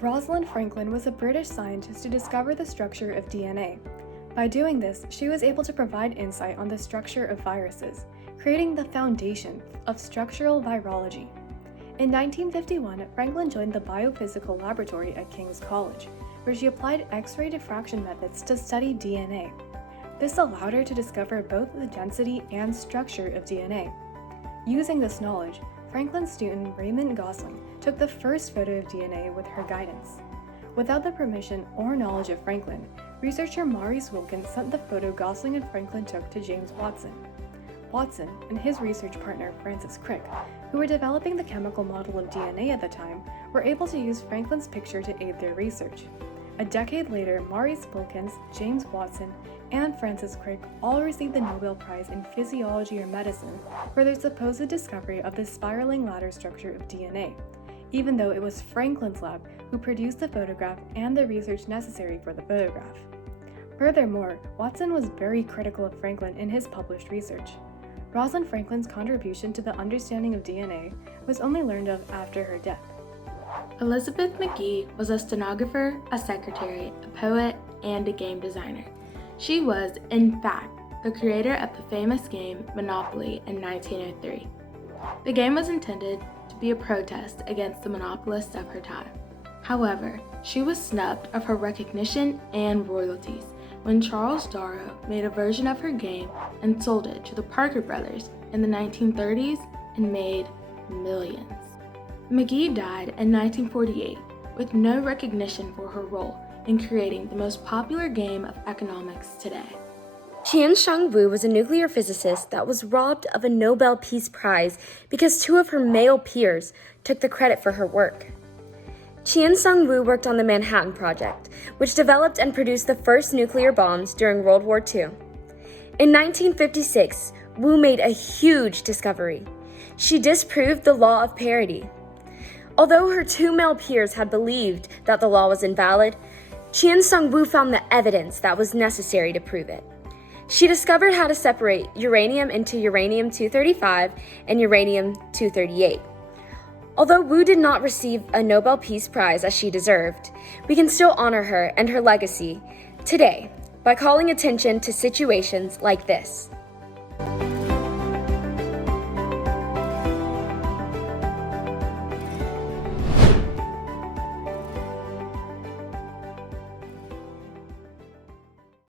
Rosalind Franklin was a British scientist to discover the structure of DNA. By doing this, she was able to provide insight on the structure of viruses, creating the foundation of structural virology. In 1951, Franklin joined the Biophysical Laboratory at King's College, where she applied X-ray diffraction methods to study DNA. This allowed her to discover both the density and structure of DNA. Using this knowledge, Franklin's student Raymond Gosling took the first photo of DNA with her guidance. Without the permission or knowledge of Franklin, researcher Maurice Wilkins sent the photo Gosling and Franklin took to James Watson. Watson and his research partner Francis Crick, who were developing the chemical model of DNA at the time, were able to use Franklin's picture to aid their research. A decade later, Maurice Wilkins, James Watson, and Francis Crick all received the Nobel Prize in Physiology or Medicine for their supposed discovery of the spiraling ladder structure of DNA, even though it was Franklin's lab who produced the photograph and the research necessary for the photograph. Furthermore, Watson was very critical of Franklin in his published research. Rosalind Franklin's contribution to the understanding of DNA was only learned of after her death. Elizabeth McGee was a stenographer, a secretary, a poet, and a game designer. She was, in fact, the creator of the famous game Monopoly in 1903. The game was intended to be a protest against the monopolists of her time. However, she was snubbed of her recognition and royalties when Charles Darrow made a version of her game and sold it to the Parker brothers in the 1930s and made millions. McGee died in 1948 with no recognition for her role in creating the most popular game of economics today. Qiansheng Wu was a nuclear physicist that was robbed of a Nobel Peace Prize because two of her male peers took the credit for her work. Qiansheng Wu worked on the Manhattan Project, which developed and produced the first nuclear bombs during World War II. In 1956, Wu made a huge discovery. She disproved the law of parity. Although her two male peers had believed that the law was invalid, Qiansheng Wu found the evidence that was necessary to prove it. She discovered how to separate uranium into uranium-235 and uranium-238. Although Wu did not receive a Nobel Peace Prize as she deserved, we can still honor her and her legacy today by calling attention to situations like this.